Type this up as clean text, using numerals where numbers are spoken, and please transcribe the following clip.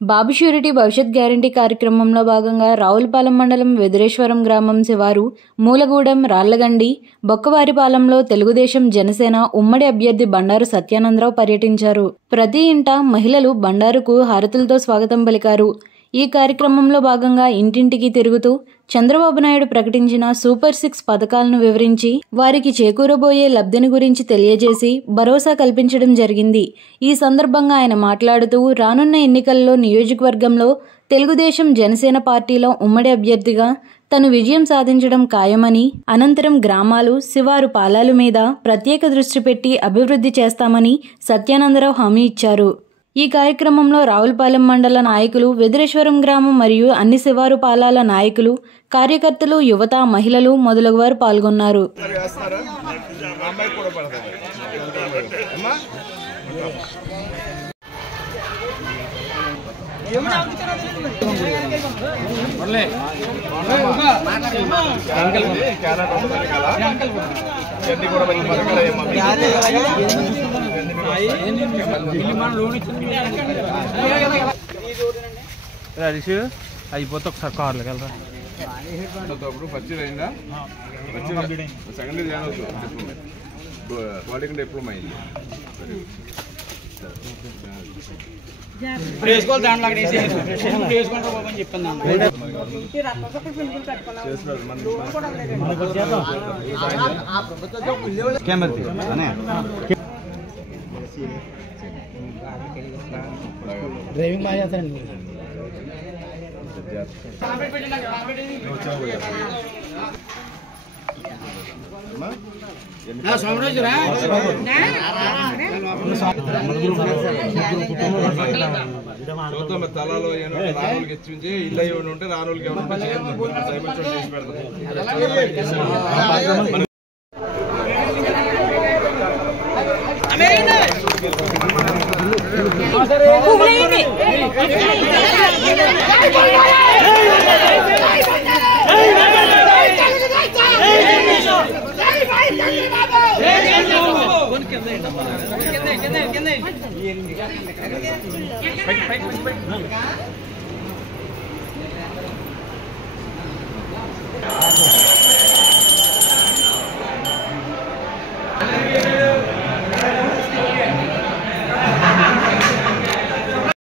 బాబు surety భవిష్యత్ guarantee కార్యక్రమంలో భాగంగా రావులపాలెం మండలం వెదురేశ్వరం గ్రామం శివారు మూలగూడెం రాళ్లగండి బొక్కవారిపాలెంలో తెలుగుదేశం జనసేన ఉమ్మడి అభ్యర్థి బండారు సత్యానందరావు పర్యటించారు. ప్రతి ఇంట మహిళలు బండారుకు హారతులతో స్వాగతం పలికారు. ఈ కార్యక్రమంలో భాగంగా ఇంటింటికి తిరుగుతూ చంద్రబాబు నాయుడు ప్రకటించిన సూపర్ 6 పథకాలను వివరించి వారికి చేకూరబోయే లబ్ధిని గురించి తెలియజేసి భరోసా కల్పించడం జరిగింది. ఈ సందర్భంగా ఆయన మాట్లాడుతూ రానున్న ఎన్నికల్లో నియోజకవర్గంలో తెలుగుదేశం జనసేన పార్టీలో ఉమ్మడి అభ్యర్థిగా తను విజయం సాధించడం ఖాయమని, అనంతరం గ్రామాలు శివారు పాలాల మీద ప్రత్యేక దృష్టి పెట్టి అభివృద్ధి చేస్తామని సత్యానందరావు హామీ ఇచ్చారు. ఈ కార్యక్రమంలో రావులపాలెం మండల నాయకులు, వెదురేశ్వరం గ్రామం మరియు అన్ని శివారు పాలాల నాయకులు, కార్యకర్తలు, యువత, మహిళలు మొదలగువారు పాల్గొన్నారు. అయిపోతే ఒకసారి కార్లోకి వెళ్ళరా పచ్చిదైందా సెకండ్ డిప్లొమా డిప్లొమా అయింది. వేసుకోవాలి దాంట్లో అక్కడ వేసుకుంటారు బాబు అని చెప్పాను. డ్రైవింగ్ బాగా చేస్తారండి. తలలో రానులకి ఇచ్చి ఇల్లు అయి ఉంటే రానులకి చేసి పెడతాం. కింద